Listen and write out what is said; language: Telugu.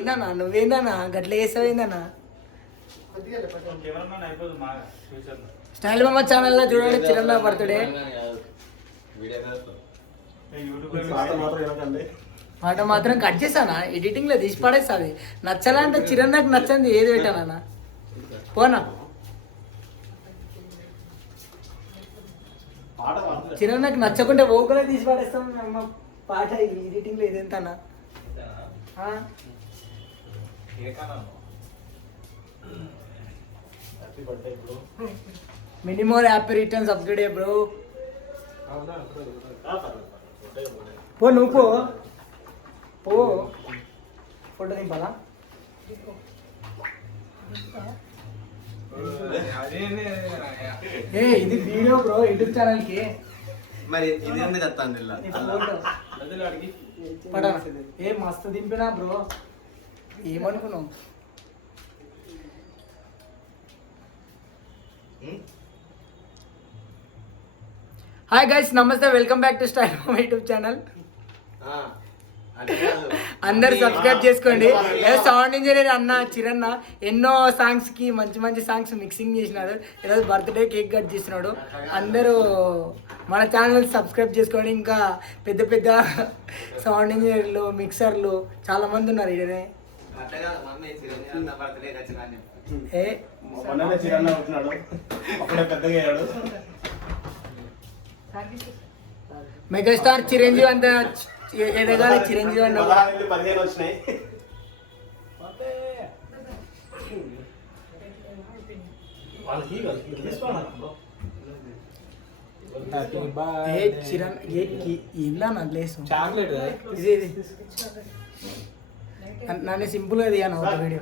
ఏందన్నా నువ్వేందన్నా గట్ల వేసావేందన్నా? స్టైల్ మామ ఛానల్లో చూడండి చిరన్న బర్త్డే. మాట మాత్రం కట్ చేసానా, ఎడిటింగ్ లో తీసి పడేస్తుంది. నచ్చలా అంటే చిరన్నకు నచ్చంది ఏది పెట్టానన్నా పోనా. చిరన్నకు నచ్చకుంటే ఓకలే తీసి పడేస్తాం అమ్మ పాట ఎడిటింగ్ లో ఇదేంతనా. Many more happy returns of the day bro. పో నువ్వు పో ఫోటో దింపాలా? ఏ ఇది వీడియో బ్రో యూట్యూబ్ ఛానల్ కి. మరి ఇది ఎందుకు వస్తుంది పడా? ఏ మస్తు దింపినా బ్రో, ఏమనుకున్నావు? హాయ్ గైస్, నమస్తే, వెల్కమ్ బ్యాక్ టు స్టైల్ మామ యూట్యూబ్ ఛానల్. అందరు సబ్స్క్రైబ్ చేసుకోండి. సౌండ్ ఇంజనీర్ అన్న చిరన్న ఎన్నో సాంగ్స్కి మంచి మంచి సాంగ్స్ మిక్సింగ్ చేసినాడు. ఈరోజు బర్త్డే కేక్ కట్ చేసినాడు. అందరూ మన ఛానల్ సబ్స్క్రైబ్ చేసుకోండి. ఇంకా పెద్ద పెద్ద సౌండ్ ఇంజనీర్లు, మిక్సర్లు చాలా మంది ఉన్నారు. ఇడనే మెగాస్టార్ చిరంజీవి అంత ఎదగాలి. చిరంజీవి అన్న చాక్లెట్ నన్ను సింపుల్ గా తీయను ఒక వీడియో.